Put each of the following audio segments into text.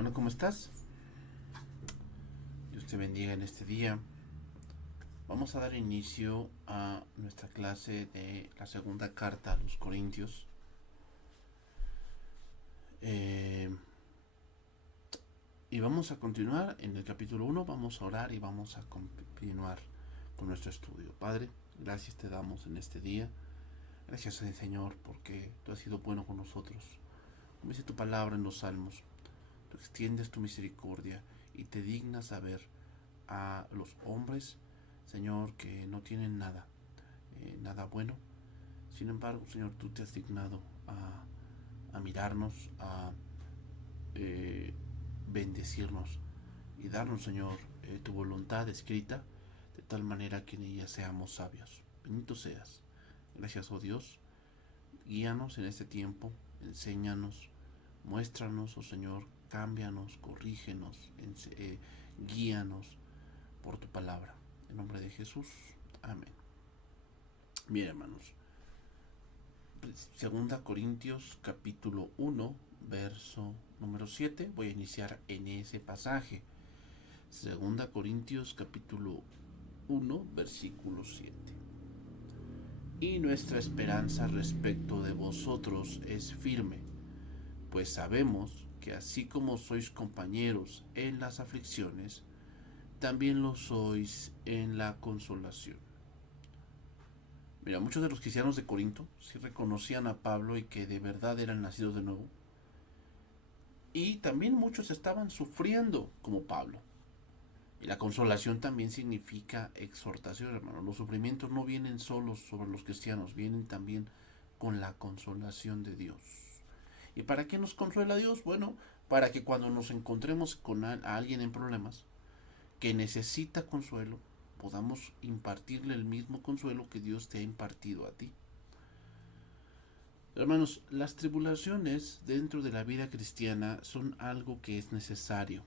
hermano, ¿cómo estás? Dios te bendiga en este día. Vamos a dar inicio a nuestra clase de la segunda carta a los Corintios. Y vamos a continuar en el capítulo 1, vamos a orar y vamos a continuar con nuestro estudio. Padre, gracias te damos en este día. Gracias, Señor, porque tú has sido bueno con nosotros. Como dice tu palabra en los Salmos, tú extiendes tu misericordia y te dignas a ver a los hombres, Señor, que no tienen nada bueno. Sin embargo, Señor, tú te has dignado a mirarnos, a bendecirnos y darnos, Señor, tu voluntad escrita, de tal manera que en ella seamos sabios. Bendito seas. Gracias, oh Dios. Guíanos en este tiempo, enséñanos, muéstranos, oh Señor, cámbianos, corrígenos, guíanos por tu palabra. En nombre de Jesús. Amén. Bien, hermanos. Segunda Corintios capítulo 1, verso número 7. Voy a iniciar en ese pasaje. Segunda Corintios capítulo 1, versículo 7. Y nuestra esperanza respecto de vosotros es firme, pues sabemos que así como sois compañeros en las aflicciones, también lo sois en la consolación. Mira, muchos de los cristianos de Corinto sí reconocían a Pablo y que de verdad eran nacidos de nuevo. Y también muchos estaban sufriendo como Pablo. Y la consolación también significa exhortación, hermano. Los sufrimientos no vienen solos sobre los cristianos, vienen también con la consolación de Dios. ¿Y para qué nos consuela Dios? Bueno, para que cuando nos encontremos con a alguien en problemas, que necesita consuelo, podamos impartirle el mismo consuelo que Dios te ha impartido a ti. Hermanos, las tribulaciones dentro de la vida cristiana son algo que es necesario.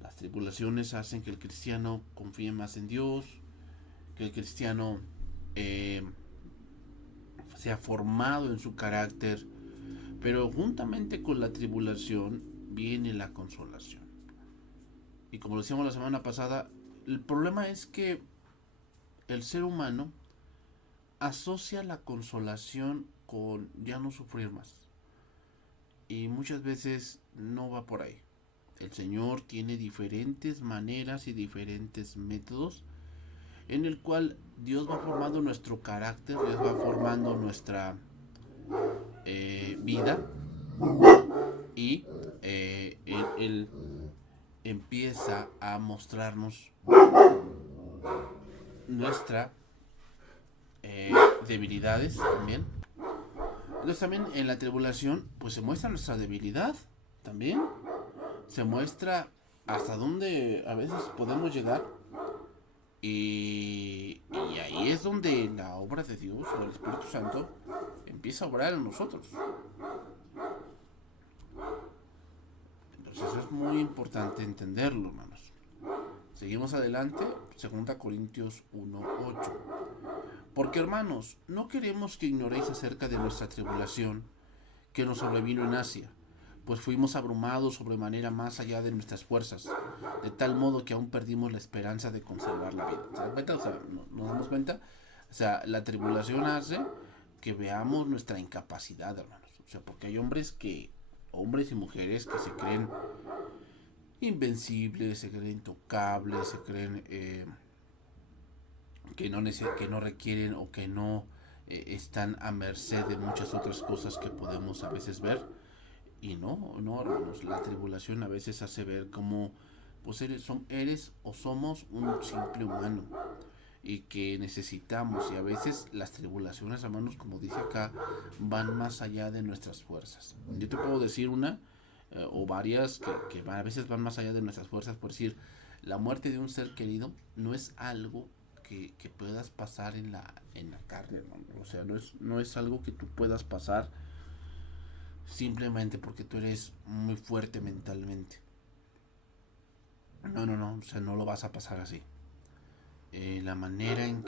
Las tribulaciones hacen que el cristiano confíe más en Dios, que el cristiano sea formado en su carácter, pero juntamente con la tribulación viene la consolación. Y como decíamos la semana pasada, el problema es que el ser humano asocia la consolación con ya no sufrir más. Y muchas veces no va por ahí. El Señor tiene diferentes maneras y diferentes métodos en el cual Dios va formando nuestro carácter, Dios va formando nuestra vida y Él empieza a mostrarnos nuestras debilidades también. Entonces también en la tribulación pues se muestra nuestra debilidad también. Se muestra hasta dónde a veces podemos llegar. Y ahí es donde la obra de Dios o el Espíritu Santo empieza a obrar en nosotros. Entonces eso es muy importante entenderlo, hermanos. Seguimos adelante, 2 Corintios 1:8. Porque, hermanos, no queremos que ignoréis acerca de nuestra tribulación que nos sobrevino en Asia, pues fuimos abrumados sobremanera más allá de nuestras fuerzas, de tal modo que aún perdimos la esperanza de conservar la vida. ¿Se dan cuenta? O sea, ¿nos damos cuenta? O sea, la tribulación hace que veamos nuestra incapacidad, hermanos. O sea, porque hay hombres y mujeres que se creen invencibles, se creen intocables, se creen que no requieren o que no están a merced de muchas otras cosas que podemos a veces ver. Y no, hermanos, la tribulación a veces hace ver como pues eres o somos un simple humano y que necesitamos, y a veces las tribulaciones, hermanos, como dice acá, van más allá de nuestras fuerzas. Yo te puedo decir una o varias que a veces van más allá de nuestras fuerzas. Por decir, la muerte de un ser querido no es algo que puedas pasar en la carne, hermano. O sea, no es algo que tú puedas pasar simplemente porque tú eres muy fuerte mentalmente. No, o sea, no lo vas a pasar así. La manera en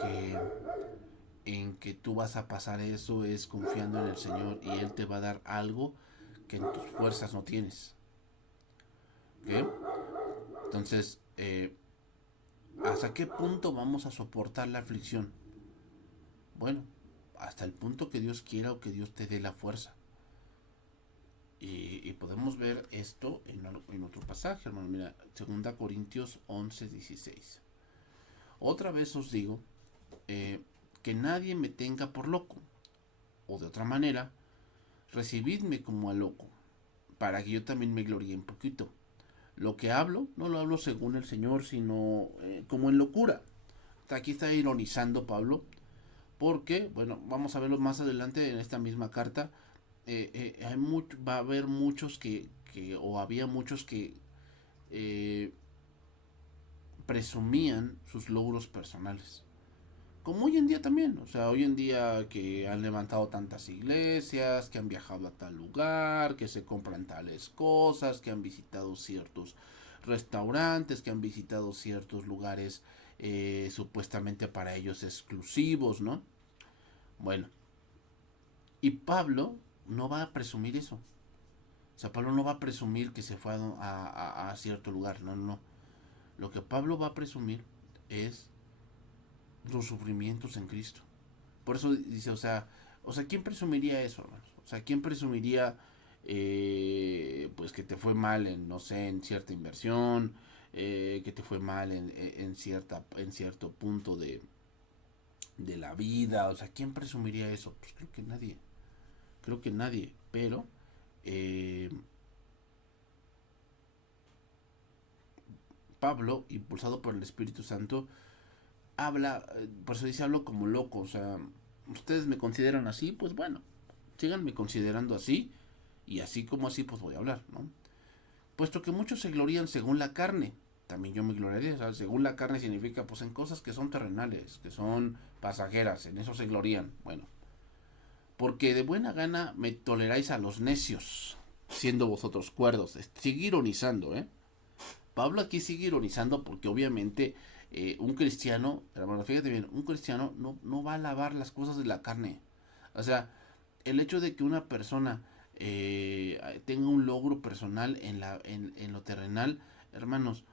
que tú vas a pasar eso es confiando en el Señor, y Él te va a dar algo que en tus fuerzas no tienes. ¿ok? Entonces, ¿hasta qué punto vamos a soportar la aflicción? Bueno, hasta el punto que Dios quiera o que Dios te dé la fuerza. Y podemos ver esto en otro pasaje, hermano. Mira, 2 Corintios 11:16. Otra vez os digo, que nadie me tenga por loco. O de otra manera, recibidme como a loco, para que yo también me gloríe un poquito. Lo que hablo, no lo hablo según el Señor, sino como en locura. Aquí está ironizando Pablo, porque, bueno, vamos a verlo más adelante en esta misma carta. Va a haber muchos o había muchos que eh, presumían sus logros personales. Como hoy en día también, o sea, hoy en día que han levantado tantas iglesias, que han viajado a tal lugar, que se compran tales cosas, que han visitado ciertos restaurantes, que han visitado ciertos lugares supuestamente para ellos exclusivos, ¿no? Bueno, y Pablo no va a presumir eso. O sea, Pablo no va a presumir que se fue a cierto lugar, no, no, no. Lo que Pablo va a presumir es los sufrimientos en Cristo. Por eso dice, o sea, ¿quién presumiría eso, hermanos? O sea, ¿quién presumiría, pues, que te fue mal en, no sé, en cierta inversión, que te fue mal en cierto punto de la vida? O sea, ¿quién presumiría eso? Pues creo que nadie, pero eh, Pablo, impulsado por el Espíritu Santo, habla, por eso dice, hablo como loco, o sea, ustedes me consideran así, pues bueno, síganme considerando así, y así como así, pues voy a hablar, ¿no? Puesto que muchos se glorían según la carne, también yo me gloriaría, o sea, según la carne significa, pues en cosas que son terrenales, que son pasajeras, en eso se glorían, bueno, porque de buena gana me toleráis a los necios, siendo vosotros cuerdos, sigue ironizando, ¿eh? Pablo aquí sigue ironizando porque obviamente un cristiano, hermano, fíjate bien, un cristiano no va a alabar las cosas de la carne. O sea, el hecho de que una persona tenga un logro personal en lo terrenal, hermanos,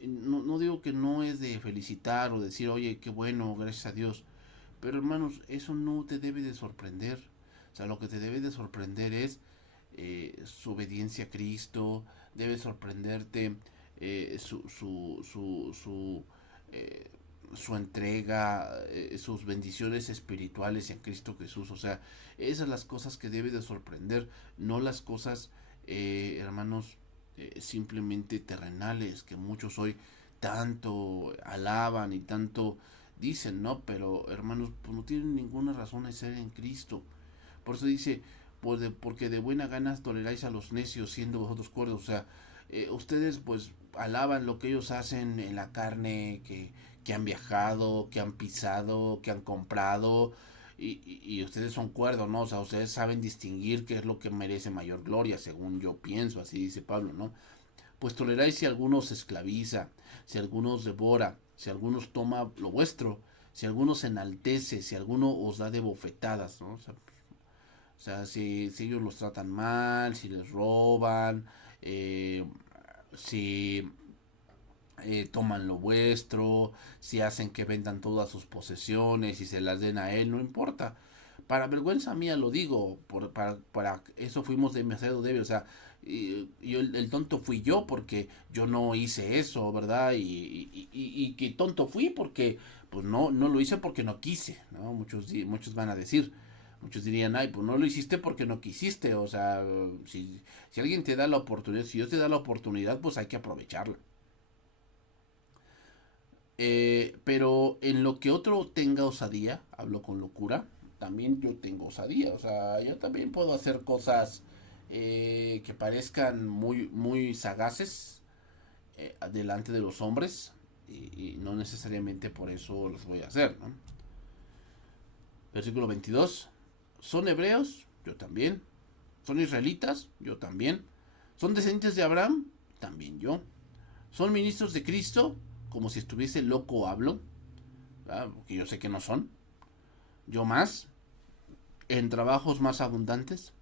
no digo que no es de felicitar o decir, oye, qué bueno, gracias a Dios, pero hermanos, eso no te debe de sorprender. O sea, lo que te debe de sorprender es su obediencia a Cristo, debe sorprenderte eh, su entrega, sus bendiciones espirituales en Cristo Jesús. O sea, esas son las cosas que debe de sorprender, no las cosas, hermanos, simplemente terrenales, que muchos hoy tanto alaban y tanto dicen, ¿no? Pero, hermanos, pues no tienen ninguna razón de ser en Cristo. Por eso dice, porque de buena gana toleráis a los necios siendo vosotros cuerdos. O sea, ustedes pues alaban lo que ellos hacen en la carne, que han viajado, que han pisado, que han comprado, y ustedes son cuerdos, ¿no? O sea, ustedes saben distinguir qué es lo que merece mayor gloria, según yo pienso, así dice Pablo, ¿no? Pues toleráis si alguno os esclaviza, si alguno os devora, si alguno os toma lo vuestro, si alguno se enaltece, si alguno os da de bofetadas, ¿no? O sea, si ellos los tratan mal, si les roban, si toman lo vuestro, si hacen que vendan todas sus posesiones y se las den a él, no importa. Para vergüenza mía lo digo, para eso fuimos demasiado débiles, o sea, el tonto fui yo porque yo no hice eso, ¿verdad? Y que tonto fui porque, pues no lo hice porque no quise, ¿no? Muchos van a decir. Muchos dirían, ay, pues no lo hiciste porque no quisiste. O sea, si alguien te da la oportunidad, si Dios te da la oportunidad, pues hay que aprovecharla. Pero en lo que otro tenga osadía, hablo con locura, también yo tengo osadía. O sea, yo también puedo hacer cosas que parezcan muy, muy sagaces delante de los hombres. Y no necesariamente por eso los voy a hacer, ¿no? Versículo 22. ¿Son hebreos? Yo también. ¿Son israelitas? Yo también. ¿Son descendientes de Abraham? También yo. ¿Son ministros de Cristo? Como si estuviese loco o hablo. ¿Verdad? Porque yo sé que no son. Yo más. En trabajos más abundantes.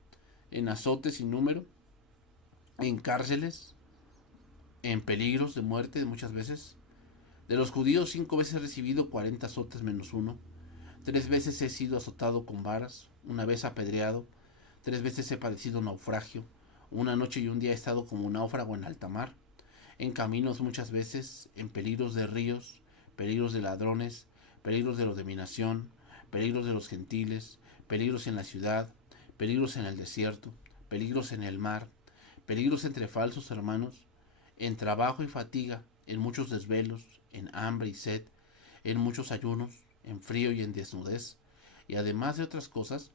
En azotes sin número. En cárceles. en peligros de muerte muchas veces. De los judíos 5 veces he recibido 40 azotes menos uno. 3 veces he sido azotado con varas, una vez apedreado, 3 veces he padecido naufragio, una noche y un día he estado como un náufrago en alta mar, en caminos muchas veces, en peligros de ríos, peligros de ladrones, peligros de la dominación, peligros de los gentiles, peligros en la ciudad, peligros en el desierto, peligros en el mar, peligros entre falsos hermanos, en trabajo y fatiga, en muchos desvelos, en hambre y sed, en muchos ayunos, en frío y en desnudez, y además de otras cosas,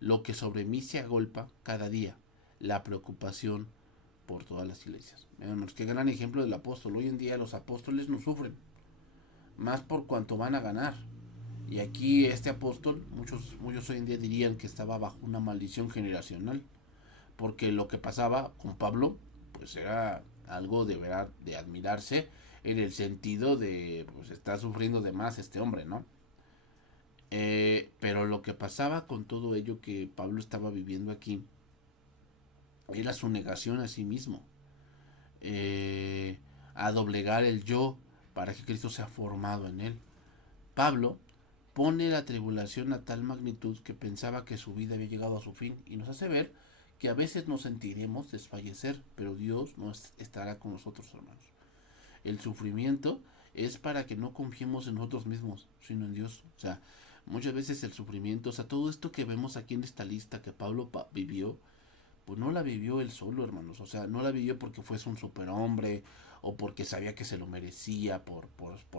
lo que sobre mí se agolpa cada día, la preocupación por todas las iglesias. Hermanos, qué gran ejemplo del apóstol. Hoy en día los apóstoles no sufren, más por cuanto van a ganar. Y aquí este apóstol, muchos hoy en día dirían que estaba bajo una maldición generacional, porque lo que pasaba con Pablo, pues era algo de verdad de admirarse, en el sentido de, pues está sufriendo de más este hombre, ¿no? Pero lo que pasaba con todo ello que Pablo estaba viviendo aquí era su negación a sí mismo, eh, a doblegar el yo para que Cristo sea formado en él. Pablo pone la tribulación a tal magnitud que pensaba que su vida había llegado a su fin y nos hace ver que a veces nos sentiremos desfallecer, pero Dios no estará con nosotros, hermanos. El sufrimiento es para que no confiemos en nosotros mismos, sino en Dios. O sea, muchas veces el sufrimiento, o sea, todo esto que vemos aquí en esta lista que Pablo vivió, pues no la vivió él solo, hermanos. O sea, no la vivió porque fuese un superhombre o porque sabía que se lo merecía por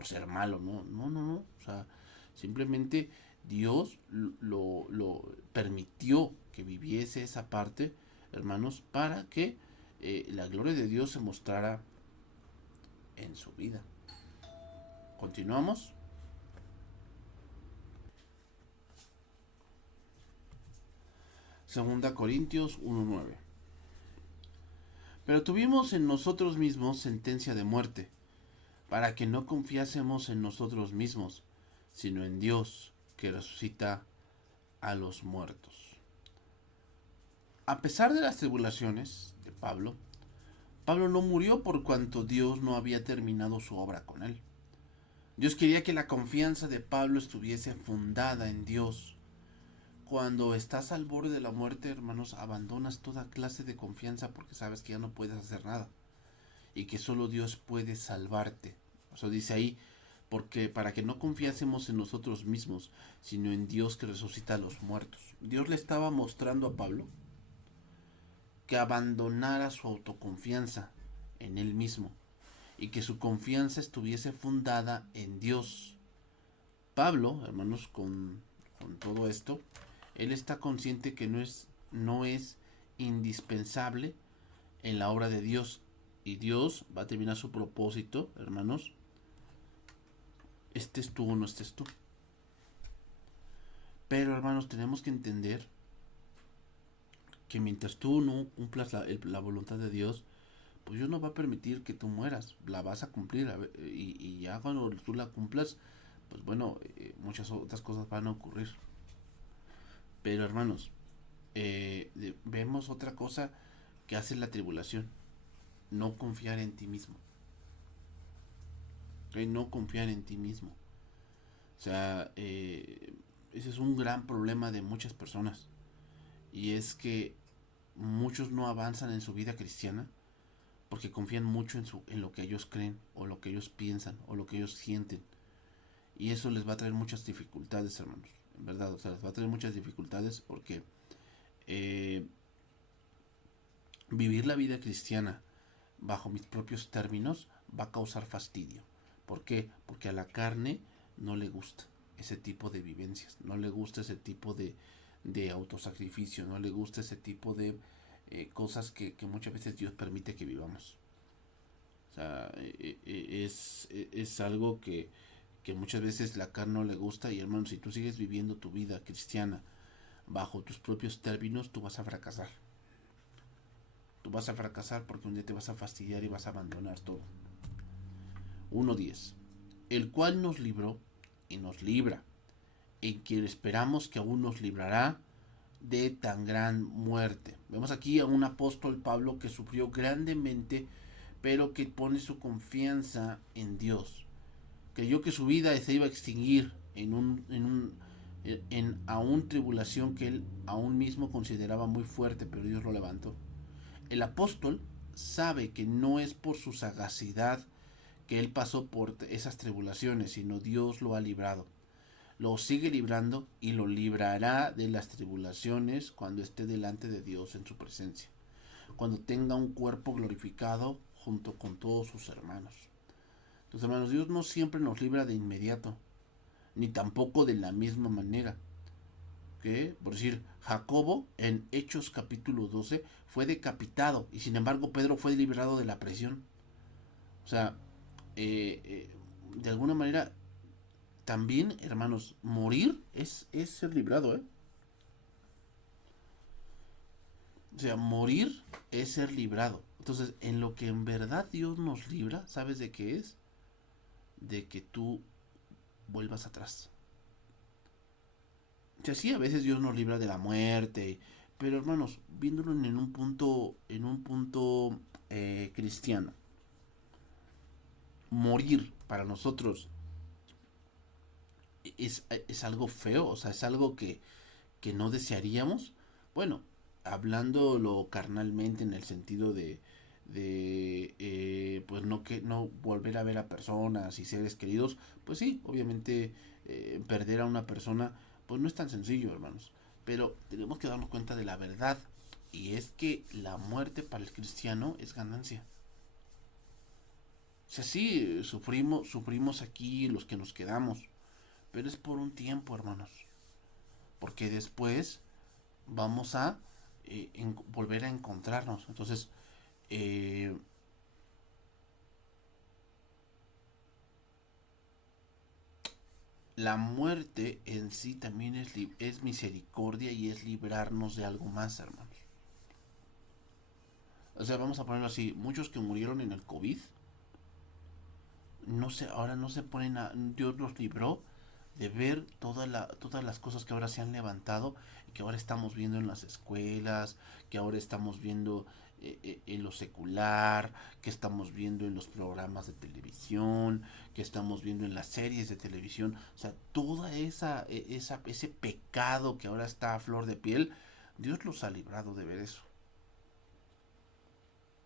ser malo, ¿no? No, no, no. O sea, simplemente Dios lo permitió que viviese esa parte, hermanos, para que la gloria de Dios se mostrara en su vida. Continuamos. Segunda Corintios 1:9. Pero tuvimos en nosotros mismos sentencia de muerte, para que no confiásemos en nosotros mismos, sino en Dios, que resucita a los muertos. A pesar de las tribulaciones de Pablo, Pablo no murió por cuanto Dios no había terminado su obra con él. Dios quería que la confianza de Pablo estuviese fundada en Dios. Cuando estás al borde de la muerte, hermanos, abandonas toda clase de confianza porque sabes que ya no puedes hacer nada y que solo Dios puede salvarte. Eso dice ahí, porque para que no confiásemos en nosotros mismos, sino en Dios que resucita a los muertos. Dios le estaba mostrando a Pablo que abandonara su autoconfianza en él mismo y que su confianza estuviese fundada en Dios. Pablo, hermanos, con todo esto, él está consciente que no es indispensable en la obra de Dios. Y Dios va a terminar su propósito, hermanos, estés tú o no estés tú. Pero, hermanos, tenemos que entender que mientras tú no cumplas la voluntad de Dios, pues Dios no va a permitir que tú mueras. La vas a cumplir. Y ya cuando tú la cumplas, pues bueno, muchas otras cosas van a ocurrir. Pero, hermanos, vemos otra cosa que hace la tribulación. No confiar en ti mismo. ¿Okay? No confiar en ti mismo. O sea, ese es un gran problema de muchas personas. Y es que muchos no avanzan en su vida cristiana porque confían mucho en lo que ellos creen o lo que ellos piensan o lo que ellos sienten. Y eso les va a traer muchas dificultades, hermanos. En verdad, o sea, les va a traer muchas dificultades porque vivir la vida cristiana bajo mis propios términos va a causar fastidio. ¿Por qué? Porque a la carne no le gusta ese tipo de vivencias, no le gusta ese tipo de autosacrificio, no le gusta ese tipo de cosas que muchas veces Dios permite que vivamos. O sea, es algo que muchas veces la carne no le gusta y hermano, si tú sigues viviendo tu vida cristiana bajo tus propios términos, tú vas a fracasar. Tú vas a fracasar porque un día te vas a fastidiar y vas a abandonar todo. 1:10. El cual nos libró y nos libra, en quien esperamos que aún nos librará de tan gran muerte. Vemos aquí a un apóstol Pablo que sufrió grandemente pero que pone su confianza en Dios. Creyó que su vida se iba a extinguir en aún tribulación que él aún mismo consideraba muy fuerte, pero Dios lo levantó. El apóstol sabe que no es por su sagacidad que él pasó por esas tribulaciones, sino Dios lo ha librado. Lo sigue librando y lo librará de las tribulaciones cuando esté delante de Dios en su presencia, cuando tenga un cuerpo glorificado junto con todos sus hermanos. Entonces, hermanos, Dios no siempre nos libra de inmediato, ni tampoco de la misma manera. ¿Okay? Por decir, Jacobo en Hechos capítulo 12 fue decapitado y sin embargo Pedro fue liberado de la prisión. O sea, de alguna manera también, hermanos, morir es ser librado, ¿eh? O sea, morir es ser librado. Entonces, en lo que en verdad Dios nos libra, ¿sabes de qué es? De que tú vuelvas atrás. O sea, sí, a veces Dios nos libra de la muerte, pero hermanos, viéndolo en un punto cristiano, morir para nosotros es algo feo, o sea, es algo que no desearíamos. Bueno, hablándolo carnalmente en el sentido de pues no volver a ver a personas y seres queridos, pues sí, obviamente perder a una persona pues no es tan sencillo, hermanos, pero tenemos que darnos cuenta de la verdad, y es que la muerte para el cristiano es ganancia. O sea, sí, sufrimos aquí los que nos quedamos, pero es por un tiempo, hermanos, porque después vamos a volver a encontrarnos. Entonces, eh, la muerte en sí también es misericordia y es librarnos de algo más, hermanos. O sea, vamos a ponerlo así, muchos que murieron en el COVID, no se, ahora no se ponen a, Dios los libró de ver todas las cosas que ahora se han levantado y que ahora estamos viendo en las escuelas, que ahora estamos viendo en lo secular, que estamos viendo en los programas de televisión, que estamos viendo en las series de televisión. O sea, toda ese pecado que ahora está a flor de piel, Dios los ha librado de ver eso.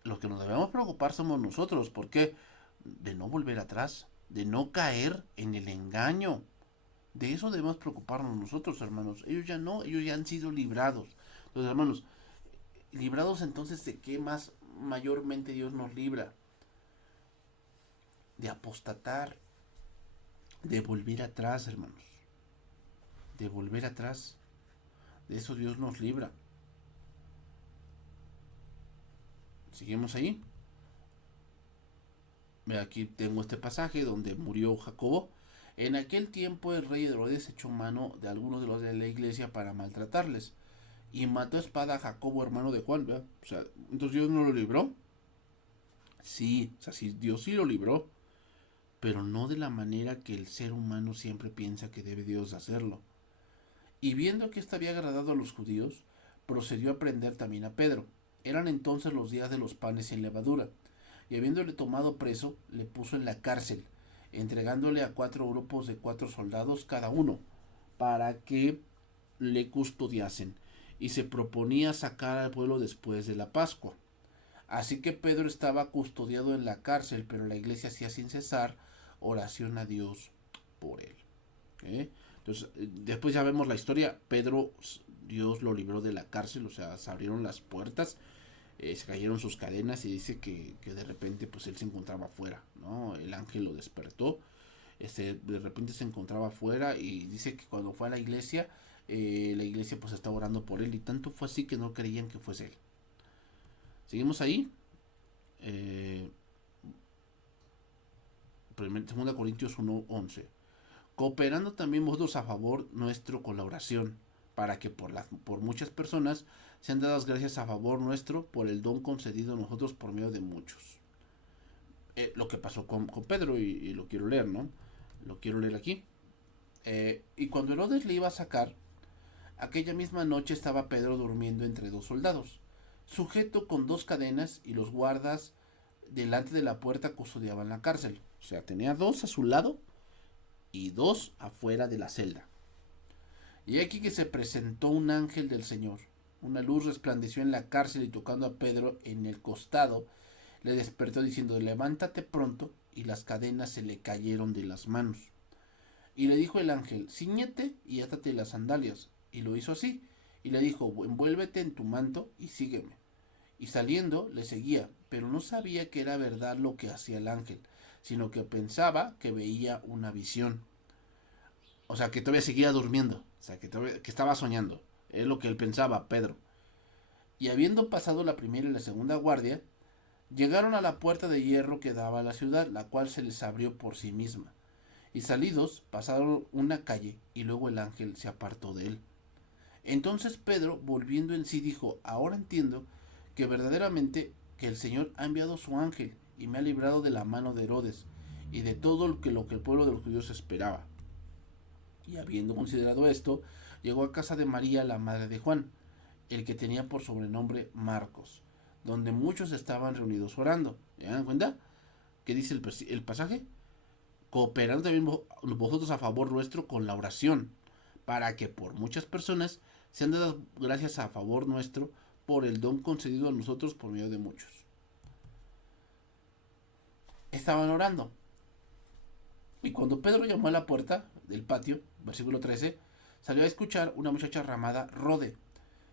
Lo que nos debemos preocupar somos nosotros, porque de no volver atrás, de no caer en el engaño. De eso debemos preocuparnos nosotros, hermanos. Ellos ya no, ellos ya han sido librados. Entonces, hermanos, librados entonces de qué más mayormente Dios nos libra. De apostatar, de volver atrás, hermanos. De volver atrás. De eso Dios nos libra. Seguimos ahí. Aquí tengo este pasaje donde murió Jacobo. En aquel tiempo el rey Herodes echó mano de algunos de los de la iglesia para maltratarles. Y mató a espada a Jacobo, hermano de Juan. ¿Verdad? O sea, entonces Dios no lo libró. Sí, o sea, sí, Dios sí lo libró. Pero no de la manera que el ser humano siempre piensa que debe Dios hacerlo. Y viendo que esto había agradado a los judíos, procedió a prender también a Pedro. Eran entonces los días de los panes sin levadura. Y habiéndole tomado preso, le puso en la cárcel, entregándole a 4 grupos de 4 soldados cada uno, para que le custodiasen, y se proponía sacar al pueblo después de la Pascua. Así que Pedro estaba custodiado en la cárcel, pero la iglesia hacía sin cesar oración a Dios por él. Entonces, después ya vemos la historia. Pedro, Dios lo libró de la cárcel, o sea, se abrieron las puertas, se cayeron sus cadenas, y dice que de repente pues él se encontraba afuera, ¿no? El ángel lo despertó, de repente se encontraba afuera, y dice que cuando fue a la iglesia pues estaba orando por él, y tanto fue así que no creían que fuese él. Seguimos ahí. 2 Corintios 1:11. Cooperando también vosotros a favor nuestro con la oración, para que por muchas personas sean dadas gracias a favor nuestro por el don concedido a nosotros por medio de muchos. Lo que pasó con Pedro, y lo quiero leer, ¿no? Lo quiero leer aquí. Y cuando Herodes le iba a sacar, aquella misma noche estaba Pedro durmiendo entre 2 soldados, sujeto con 2 cadenas, y los guardas delante de la puerta custodiaban la cárcel. O sea, tenía 2 a su lado y 2 afuera de la celda. Y aquí que se presentó un ángel del Señor. Una luz resplandeció en la cárcel y tocando a Pedro en el costado, le despertó diciendo: levántate pronto. Y las cadenas se le cayeron de las manos. Y le dijo el ángel: ciñete y átate las sandalias. Y lo hizo así. Y le dijo: envuélvete en tu manto y sígueme. Y saliendo le seguía, pero no sabía que era verdad lo que hacía el ángel, sino que pensaba que veía una visión. O sea, que todavía seguía durmiendo, o sea, que estaba soñando. Es lo que él pensaba, Pedro. Y habiendo pasado la primera y la segunda guardia, llegaron a la puerta de hierro que daba a la ciudad, la cual se les abrió por sí misma. Y salidos pasaron una calle, y luego el ángel se apartó de él. Entonces Pedro, volviendo en sí, dijo: ahora entiendo que verdaderamente que el Señor ha enviado su ángel y me ha librado de la mano de Herodes y de todo lo que el pueblo de los judíos esperaba. Y habiendo considerado esto, llegó a casa de María, la madre de Juan, el que tenía por sobrenombre Marcos, donde muchos estaban reunidos orando. ¿Se dan cuenta? ¿Qué dice el pasaje? Cooperando también vosotros a favor nuestro con la oración, para que por muchas personas sean dadas gracias a favor nuestro por el don concedido a nosotros por medio de muchos. Estaban orando. Y cuando Pedro llamó a la puerta del patio, versículo 13, salió a escuchar una muchacha llamada Rode,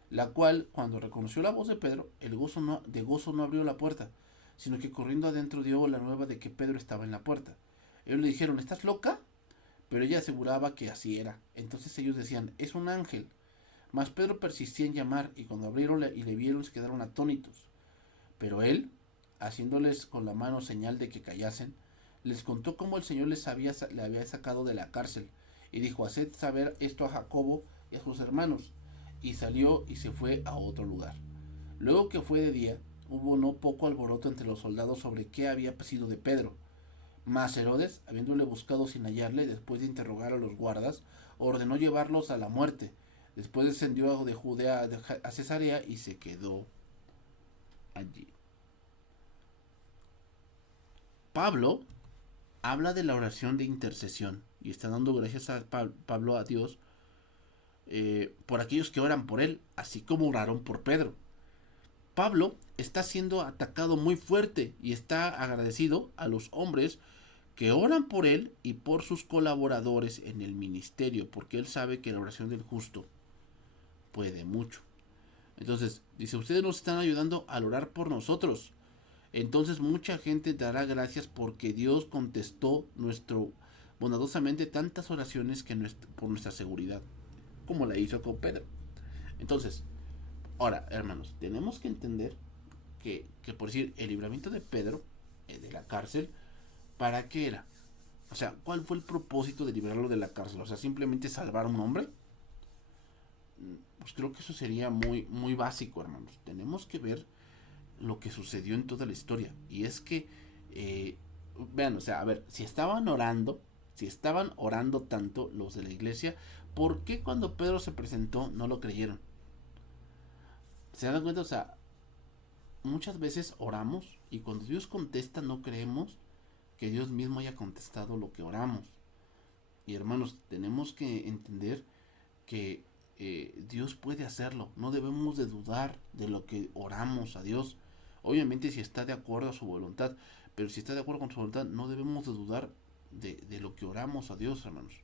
la cual, cuando reconoció la voz de Pedro, de gozo no abrió la puerta, sino que corriendo adentro dio la nueva de que Pedro estaba en la puerta. Ellos le dijeron: ¿estás loca? Pero ella aseguraba que así era. Entonces ellos decían: es un ángel. Mas Pedro persistía en llamar, y cuando abrieron y le vieron se quedaron atónitos. Pero él, haciéndoles con la mano señal de que callasen, les contó cómo el Señor le había sacado de la cárcel, y dijo: haced saber esto a Jacobo y a sus hermanos. Y salió y se fue a otro lugar. Luego que fue de día, hubo no poco alboroto entre los soldados sobre qué había sido de Pedro. Mas Herodes, habiéndole buscado sin hallarle, después de interrogar a los guardas, ordenó llevarlos a la muerte. Después descendió de Judea a Cesarea y se quedó allí. Pablo habla de la oración de intercesión y está dando gracias a Pablo a Dios por aquellos que oran por él, así como oraron por Pedro. Pablo está siendo atacado muy fuerte y está agradecido a los hombres que oran por él y por sus colaboradores en el ministerio, porque él sabe que la oración del justo puede mucho. Entonces, dice: ustedes nos están ayudando al orar por nosotros. Entonces mucha gente dará gracias porque Dios contestó bondadosamente tantas oraciones por nuestra seguridad, como la hizo con Pedro. Entonces, ahora, hermanos, tenemos que entender que por decir, el libramiento de Pedro de la cárcel, ¿para qué era? O sea, ¿cuál fue el propósito de liberarlo de la cárcel? O sea, simplemente salvar a un hombre. Pues creo que eso sería muy, muy básico, hermanos. Tenemos que ver lo que sucedió en toda la historia. Y es que, vean, o sea, a ver, si estaban orando tanto los de la iglesia, ¿por qué cuando Pedro se presentó no lo creyeron? ¿Se dan cuenta? O sea, muchas veces oramos y cuando Dios contesta no creemos que Dios mismo haya contestado lo que oramos. Y hermanos, tenemos que entender que Dios puede hacerlo. No debemos de dudar de lo que oramos a Dios. Obviamente si está de acuerdo a su voluntad, pero si está de acuerdo con su voluntad, no debemos de dudar de lo que oramos a Dios, hermanos.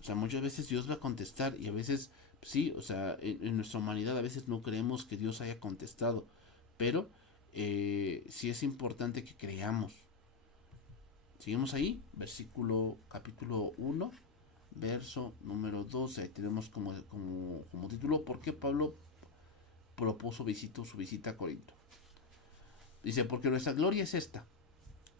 O sea, muchas veces Dios va a contestar y a veces sí, o sea, en nuestra humanidad a veces no creemos que Dios haya contestado, pero sí es importante que creamos. Seguimos ahí, capítulo 1, verso número 12. Ahí tenemos como título: ¿por qué Pablo su visita a Corinto? Dice: porque nuestra gloria es esta,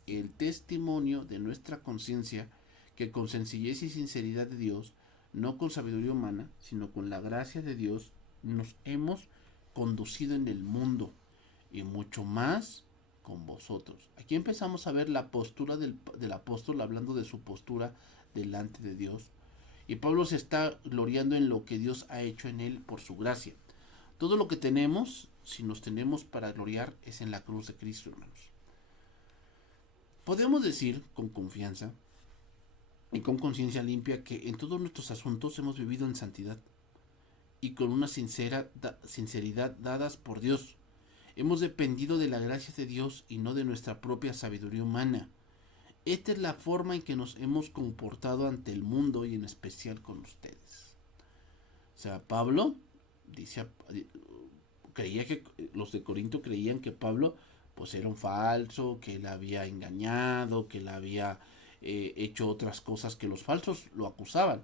el testimonio de nuestra conciencia, que con sencillez y sinceridad de Dios, no con sabiduría humana, sino con la gracia de Dios, nos hemos conducido en el mundo, y mucho más con vosotros. Aquí empezamos a ver la postura del apóstol, hablando de su postura delante de Dios. Y Pablo se está gloriando en lo que Dios ha hecho en él por su gracia. Todo lo que tenemos si nos tenemos para gloriar, es en la cruz de Cristo, hermanos. Podemos decir con confianza y con conciencia limpia que en todos nuestros asuntos hemos vivido en santidad y con una sinceridad dadas por Dios. Hemos dependido de la gracia de Dios y no de nuestra propia sabiduría humana. Esta es la forma en que nos hemos comportado ante el mundo y en especial con ustedes. O sea, Pablo creía que los de Corinto creían que Pablo pues era un falso, que él había engañado, que él había hecho otras cosas, que los falsos lo acusaban.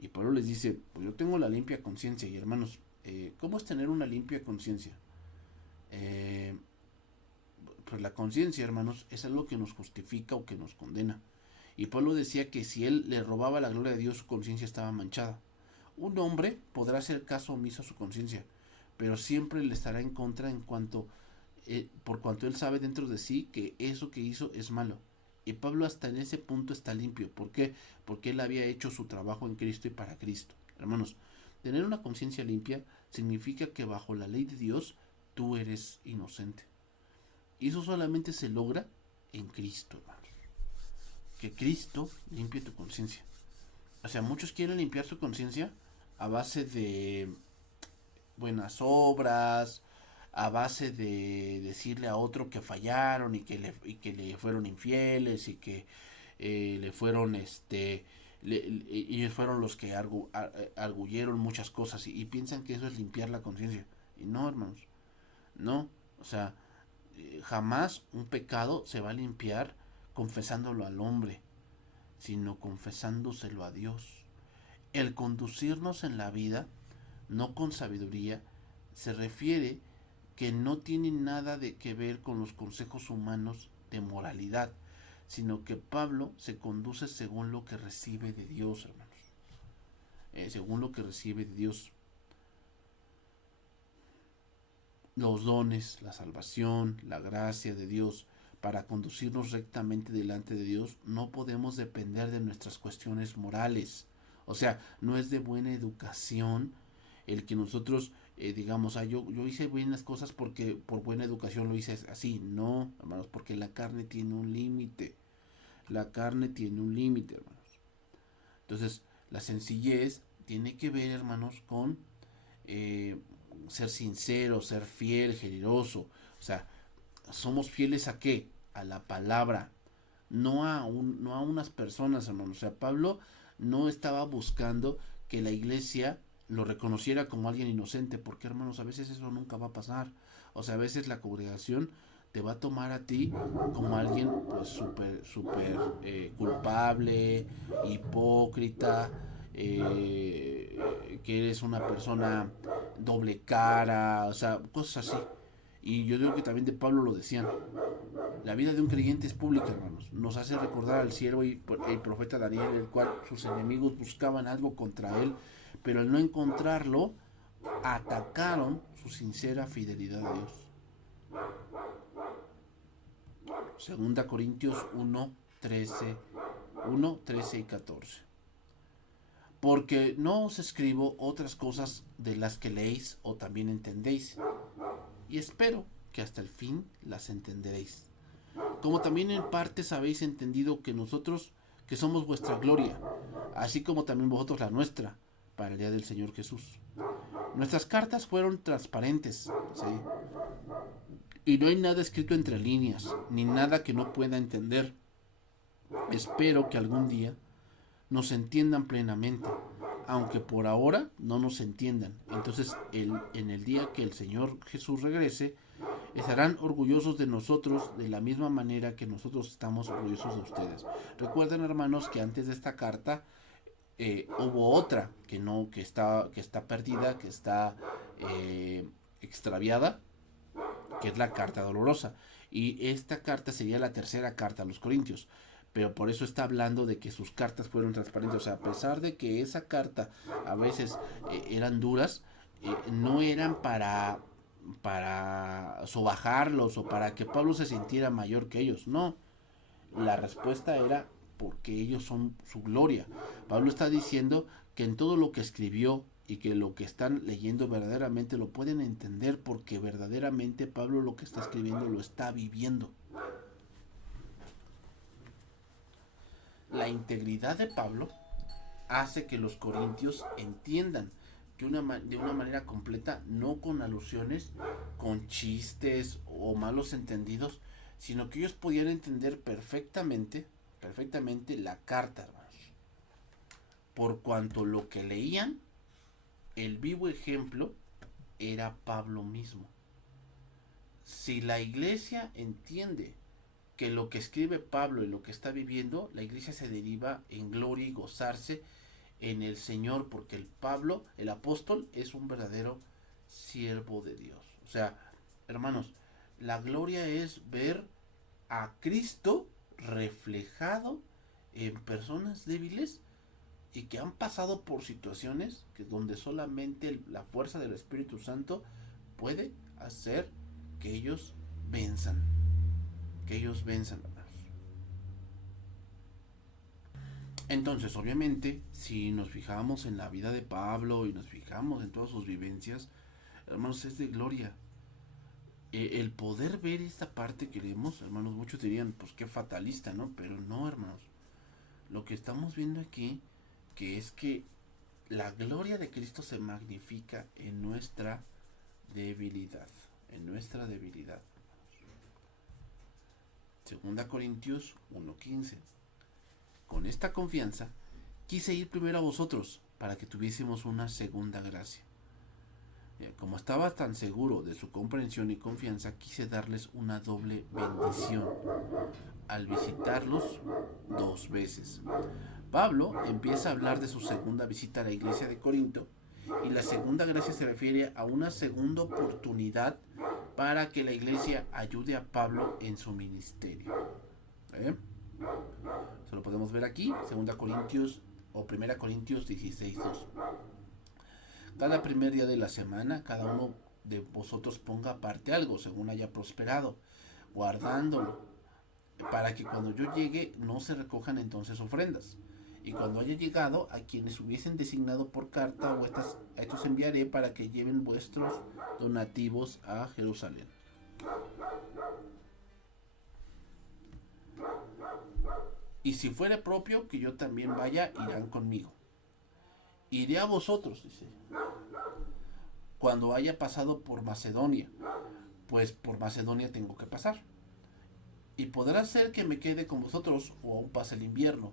Y Pablo les dice, pues yo tengo la limpia conciencia. Y hermanos, ¿cómo es tener una limpia conciencia? Pues la conciencia, hermanos, es algo que nos justifica o que nos condena. Y Pablo decía que si él le robaba la gloria de Dios, su conciencia estaba manchada. Un hombre podrá hacer caso omiso a su conciencia, pero siempre le estará en contra por cuanto él sabe dentro de sí que eso que hizo es malo. Y Pablo hasta en ese punto está limpio. ¿Por qué? Porque él había hecho su trabajo en Cristo y para Cristo. Hermanos, tener una conciencia limpia significa que bajo la ley de Dios tú eres inocente. Y eso solamente se logra en Cristo, hermanos. Que Cristo limpie tu conciencia. O sea, muchos quieren limpiar su conciencia a base de buenas obras, a base de decirle a otro que fallaron y que le fueron infieles y que le fueron ellos fueron los que arguyeron muchas cosas y piensan que eso es limpiar la conciencia. Y no, hermanos, no. O sea, jamás un pecado se va a limpiar confesándolo al hombre, sino confesándoselo a Dios. El conducirnos en la vida, no con sabiduría, se refiere que no tiene nada de que ver con los consejos humanos de moralidad, sino que Pablo se conduce según lo que recibe de Dios, hermanos. Según lo que recibe de Dios. Los dones, la salvación, la gracia de Dios, para conducirnos rectamente delante de Dios, no podemos depender de nuestras cuestiones morales. O sea, no es de buena educación el que nosotros digamos, yo hice buenas cosas porque por buena educación lo hice así. No, hermanos, porque la carne tiene un límite. La carne tiene un límite, hermanos. Entonces, la sencillez tiene que ver, hermanos, con ser sincero, ser fiel, generoso. O sea, somos fieles a qué? A la palabra, no a unas personas, hermanos. O sea, Pablo no estaba buscando que la iglesia lo reconociera como alguien inocente, porque, hermanos, a veces eso nunca va a pasar. O sea, a veces la congregación te va a tomar a ti como alguien pues súper culpable, hipócrita, que eres una persona doble cara, o sea, cosas así. Y yo digo que también de Pablo lo decían. La vida de un creyente es pública, hermanos. Nos hace recordar al siervo y el profeta Daniel, el cual sus enemigos buscaban algo contra él, pero al no encontrarlo, atacaron su sincera fidelidad a Dios. Segunda Corintios 1, 13 y 14. Porque no os escribo otras cosas de las que leéis o también entendéis, y espero que hasta el fin las entenderéis. Como también en partes habéis entendido que nosotros, que somos vuestra gloria, así como también vosotros la nuestra, para el día del Señor Jesús. Nuestras cartas fueron transparentes, ¿sí? Y no hay nada escrito entre líneas, ni nada que no pueda entender. Espero que algún día nos entiendan plenamente, aunque por ahora no nos entiendan. Entonces, en el día que el Señor Jesús regrese, estarán orgullosos de nosotros de la misma manera que nosotros estamos orgullosos de ustedes. Recuerden, hermanos, que antes de esta carta hubo otra que está perdida, que está extraviada, que es la carta dolorosa. Y esta carta sería la tercera carta a los Corintios. Pero por eso está hablando de que sus cartas fueron transparentes. O sea, a pesar de que esa carta a veces eran duras, no eran para sobajarlos o para que Pablo se sintiera mayor que ellos. No, la respuesta era porque ellos son su gloria. Pablo está diciendo que en todo lo que escribió y que lo que están leyendo verdaderamente lo pueden entender, porque verdaderamente Pablo lo que está escribiendo lo está viviendo. La integridad de Pablo hace que los corintios entiendan que de una manera completa, no con alusiones, con chistes o malos entendidos, sino que ellos podían entender perfectamente la carta, hermanos. Por cuanto lo que leían, el vivo ejemplo era Pablo mismo. Si la iglesia entiende que lo que escribe Pablo y lo que está viviendo, la iglesia se deriva en gloria y gozarse en el Señor, porque el apóstol, es un verdadero siervo de Dios. O sea, hermanos, la gloria es ver a Cristo reflejado en personas débiles y que han pasado por situaciones que donde solamente la fuerza del Espíritu Santo puede hacer que ellos venzan, hermanos. Entonces, obviamente, si nos fijamos en la vida de Pablo y nos fijamos en todas sus vivencias, hermanos, es de gloria. El poder ver esta parte que leemos, hermanos, muchos dirían, pues qué fatalista, ¿no? Pero no, hermanos. Lo que estamos viendo aquí, que es que la gloria de Cristo se magnifica en nuestra debilidad. En nuestra debilidad. 2 Corintios 1:15. Con esta confianza, quise ir primero a vosotros, para que tuviésemos una segunda gracia. Como estaba tan seguro de su comprensión y confianza, quise darles una doble bendición al visitarlos 2 veces. Pablo empieza a hablar de su segunda visita a la iglesia de Corinto, y la segunda gracia se refiere a una segunda oportunidad para que la iglesia ayude a Pablo en su ministerio. Se lo podemos ver aquí, 2 Corintios o 1 Corintios 16:2. Cada primer día de la semana, cada uno de vosotros ponga aparte algo, según haya prosperado, guardándolo, para que cuando yo llegue no se recojan entonces ofrendas. Y cuando haya llegado, a quienes hubiesen designado por carta, a estos enviaré para que lleven vuestros donativos a Jerusalén. Y si fuere propio que yo también vaya, irán conmigo. Iré a vosotros, dice, cuando haya pasado por Macedonia, pues por Macedonia tengo que pasar. Y podrá ser que me quede con vosotros o aún pase el invierno,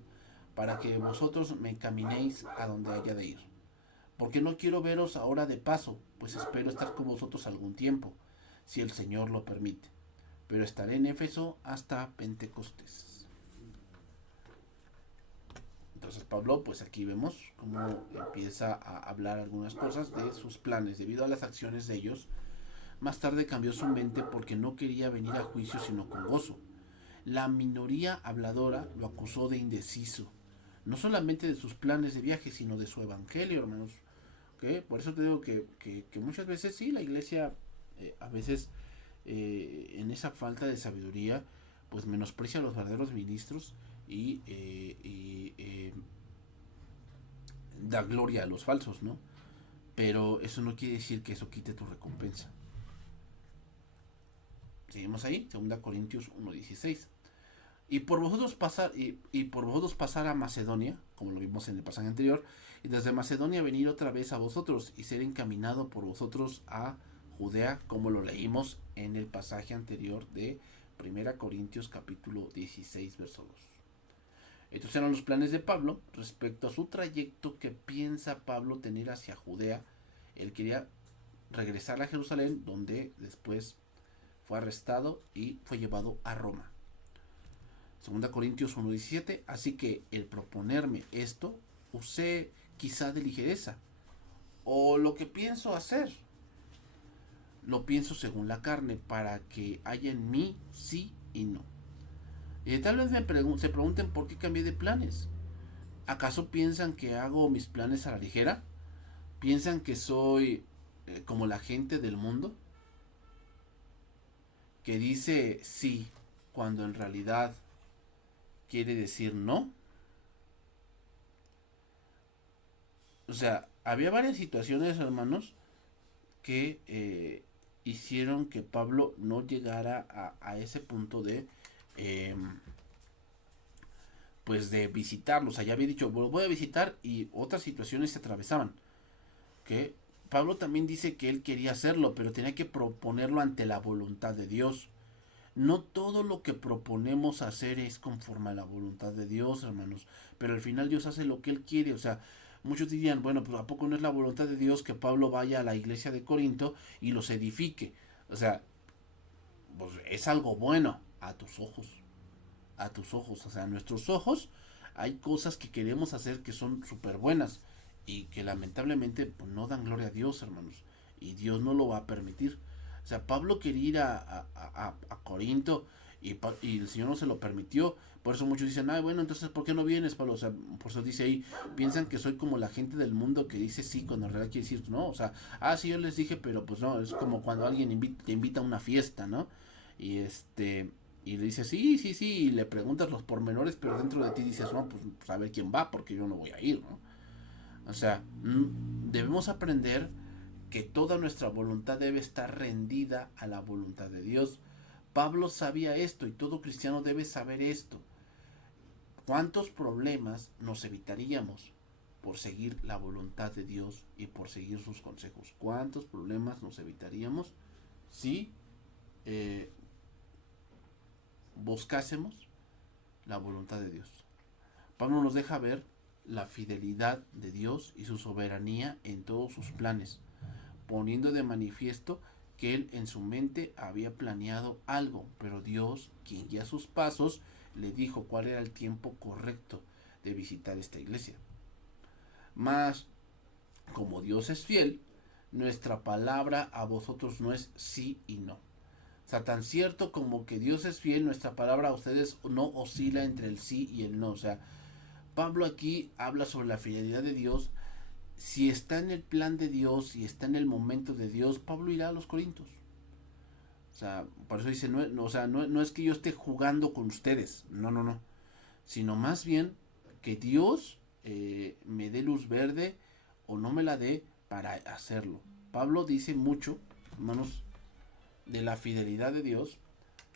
para que vosotros me encaminéis a donde haya de ir. Porque no quiero veros ahora de paso, pues espero estar con vosotros algún tiempo, si el Señor lo permite. Pero estaré en Éfeso hasta Pentecostés. Entonces Pablo, pues aquí vemos cómo empieza a hablar algunas cosas de sus planes. Debido a las acciones de ellos, más tarde cambió su mente porque no quería venir a juicio sino con gozo. La minoría habladora lo acusó de indeciso, no solamente de sus planes de viaje, sino de su evangelio, hermanos. ¿Okay? Por eso te digo que muchas veces sí, la iglesia a veces en esa falta de sabiduría, pues menosprecia a los verdaderos ministros y da gloria a los falsos, ¿no? Pero eso no quiere decir que eso quite tu recompensa. Seguimos ahí, 2 Corintios 1:16. Y por vosotros pasar a Macedonia, como lo vimos en el pasaje anterior, y desde Macedonia venir otra vez a vosotros y ser encaminado por vosotros a Judea, como lo leímos en el pasaje anterior de 1 Corintios capítulo 16, verso 2. Estos eran los planes de Pablo respecto a su trayecto que piensa Pablo tener hacia Judea. Él quería regresar a Jerusalén, donde después fue arrestado y fue llevado a Roma. 2 Corintios 1:17. Así que el proponerme esto, usé quizá de ligereza, o lo que pienso hacer, lo pienso según la carne, para que haya en mí sí y no. Y tal vez se pregunten por qué cambié de planes. ¿Acaso piensan que hago mis planes a la ligera? ¿Piensan que soy como la gente del mundo, que dice sí cuando en realidad quiere decir no? O sea, había varias situaciones, hermanos, que hicieron que Pablo no llegara a ese punto de, eh, pues de visitarlos. O sea, ya había dicho, "Bueno, voy a visitar", y otras situaciones se atravesaban. Que Pablo también dice que él quería hacerlo, pero tenía que proponerlo ante la voluntad de Dios. No todo lo que proponemos hacer es conforme a la voluntad de Dios, hermanos. Pero al final Dios hace lo que Él quiere. O sea, muchos dirían, bueno, pues ¿a poco no es la voluntad de Dios que Pablo vaya a la iglesia de Corinto y los edifique? O sea, pues es algo bueno a tus ojos. A tus ojos. O sea, a nuestros ojos hay cosas que queremos hacer que son súper buenas y que lamentablemente pues, no dan gloria a Dios, hermanos. Y Dios no lo va a permitir. O sea, Pablo quería ir a Corinto y el Señor no se lo permitió. Por eso muchos dicen, ah, bueno, entonces ¿por qué no vienes, Pablo? O sea, por eso dice ahí, piensan que soy como la gente del mundo que dice sí cuando en realidad quiere decir no. O sea, ah, sí, yo les dije, pero pues no, es como cuando alguien te invita a una fiesta, ¿no? Y y le dices, sí, sí, sí, y le preguntas los pormenores, pero dentro de ti dices, no, pues a ver quién va, porque yo no voy a ir, ¿no? O sea, debemos aprender que toda nuestra voluntad debe estar rendida a la voluntad de Dios. Pablo sabía esto y todo cristiano debe saber esto. ¿Cuántos problemas nos evitaríamos por seguir la voluntad de Dios y por seguir sus consejos? ¿Cuántos problemas nos evitaríamos si eh, buscásemos la voluntad de Dios? Pablo nos deja ver la fidelidad de Dios y su soberanía en todos sus planes, poniendo de manifiesto que él en su mente había planeado algo, pero Dios, quien guía sus pasos, le dijo cuál era el tiempo correcto de visitar esta iglesia. Mas, como Dios es fiel, nuestra palabra a vosotros no es sí y no. O sea, tan cierto como que Dios es fiel, nuestra palabra a ustedes no oscila entre el sí y el no. O sea, Pablo aquí habla sobre la fidelidad de Dios. Si está en el plan de Dios y está en el momento de Dios, Pablo irá a los Corintios. O sea, por eso dice, no, o sea, no es que yo esté jugando con ustedes, no, no, no, sino más bien que Dios me dé luz verde o no me la dé para hacerlo. Pablo dice mucho, hermanos, de la fidelidad de Dios,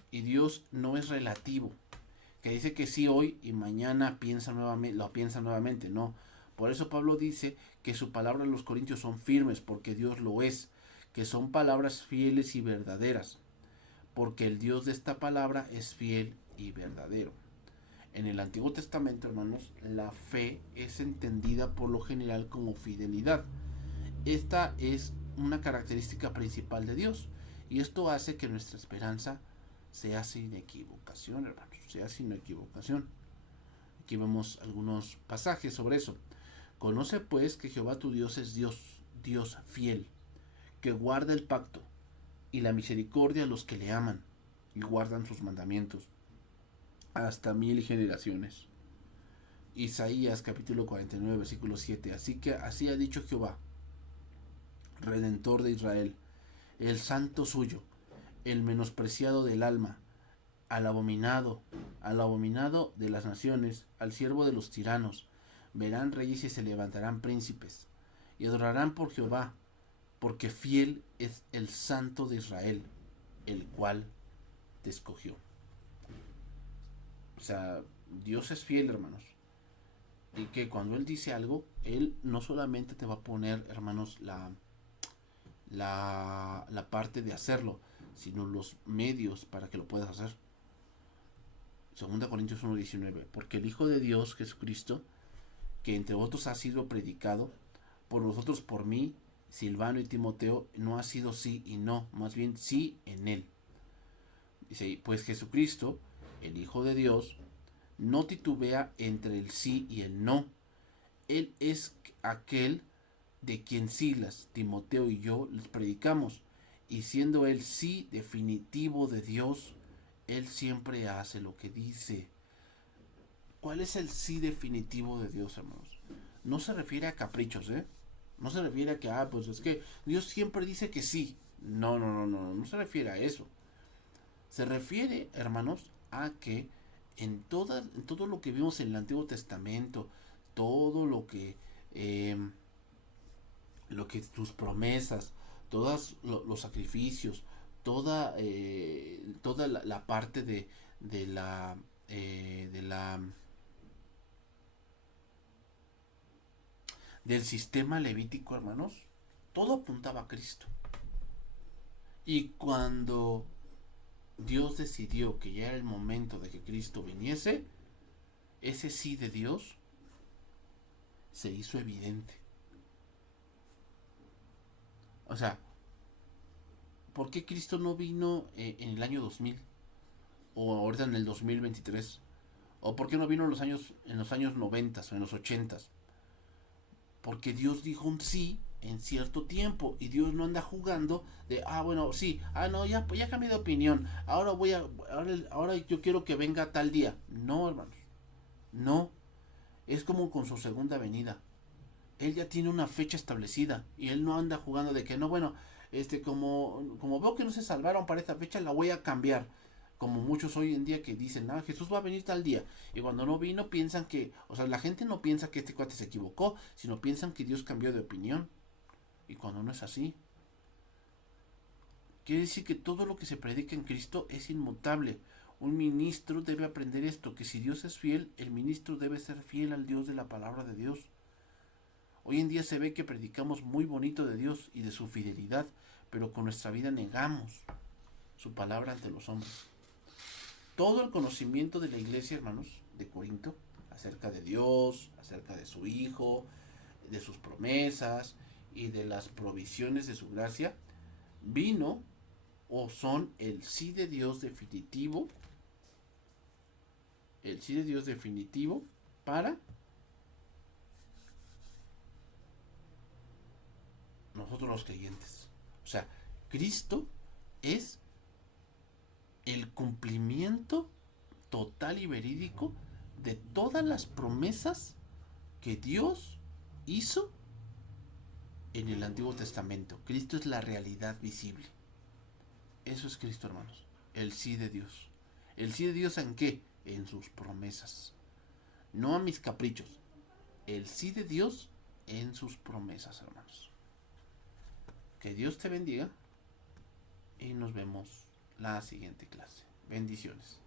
y Dios no es relativo, que dice que sí hoy y mañana piensa nuevamente, lo piensa nuevamente, no. Por eso Pablo dice que su palabra en los Corintios son firmes, porque Dios lo es, que son palabras fieles y verdaderas, porque el Dios de esta palabra es fiel y verdadero. En el Antiguo Testamento, hermanos, la fe es entendida por lo general como fidelidad. Esta es una característica principal de Dios, y esto hace que nuestra esperanza sea sin equivocación, hermanos, sea sin equivocación. Aquí vemos algunos pasajes sobre eso. Conoce pues que Jehová tu Dios es Dios, Dios fiel, que guarda el pacto y la misericordia a los que le aman y guardan sus mandamientos hasta 1000 generaciones. Isaías capítulo 49 versículo 7. Así que así ha dicho Jehová, Redentor de Israel, el santo suyo, el menospreciado del alma, al abominado de las naciones, al siervo de los tiranos. Verán reyes y se levantarán príncipes, y adorarán por Jehová, porque fiel es el santo de Israel, el cual te escogió. O sea, Dios es fiel, hermanos. Y que cuando Él dice algo, Él no solamente te va a poner, hermanos, la parte de hacerlo, sino los medios para que lo puedas hacer. 2 Corintios 1:19. Porque el Hijo de Dios, Jesucristo, que entre vosotros ha sido predicado, por nosotros, por mí, Silvano y Timoteo, no ha sido sí y no, más bien sí en Él. Dice, pues Jesucristo, el Hijo de Dios, no titubea entre el sí y el no. Él es aquel de quien Silas, Timoteo y yo les predicamos, y siendo él sí definitivo de Dios, él siempre hace lo que dice. ¿Cuál es el sí definitivo de Dios, hermanos? No se refiere a caprichos, ¿eh? No se refiere a que, pues es que Dios siempre dice que sí. No, no, no, no, no se refiere a eso. Se refiere, hermanos, a que en todo lo que vimos en el Antiguo Testamento, todo lo que lo que tus promesas, todos los sacrificios, toda la parte de la de la del sistema levítico, hermanos, todo apuntaba a Cristo. Y cuando Dios decidió que ya era el momento de que Cristo viniese, ese sí de Dios se hizo evidente. O sea, ¿por qué Cristo no vino en el año 2000? O ahorita en el 2023. ¿O por qué no vino en los años 90 o en los 80? Porque Dios dijo un sí en cierto tiempo y Dios no anda jugando de bueno, sí, no, ya cambié de opinión, ahora yo quiero que venga tal día. No, hermanos, no. Es como con su segunda venida. Él ya tiene una fecha establecida y él no anda jugando de que no, bueno, como veo que no se salvaron para esta fecha, la voy a cambiar. Como muchos hoy en día que dicen, Jesús va a venir tal día. Y cuando no vino piensan que, o sea, la gente no piensa que este cuate se equivocó, sino piensan que Dios cambió de opinión. Y cuando no es así, quiere decir que todo lo que se predica en Cristo es inmutable. Un ministro debe aprender esto, que si Dios es fiel, el ministro debe ser fiel al Dios de la palabra de Dios. Hoy en día se ve que predicamos muy bonito de Dios y de su fidelidad, pero con nuestra vida negamos su palabra ante los hombres. Todo el conocimiento de la iglesia, hermanos, de Corinto, acerca de Dios, acerca de su Hijo, de sus promesas y de las provisiones de su gracia, vino o son el sí de Dios definitivo, el sí de Dios definitivo para nosotros los creyentes. O sea, Cristo es el cumplimiento total y verídico de todas las promesas que Dios hizo en el Antiguo Testamento. Cristo es la realidad visible. Eso es Cristo, hermanos. El sí de Dios. ¿El sí de Dios en qué? En sus promesas. No a mis caprichos. El sí de Dios en sus promesas, hermanos. Que Dios te bendiga y nos vemos la siguiente clase. Bendiciones.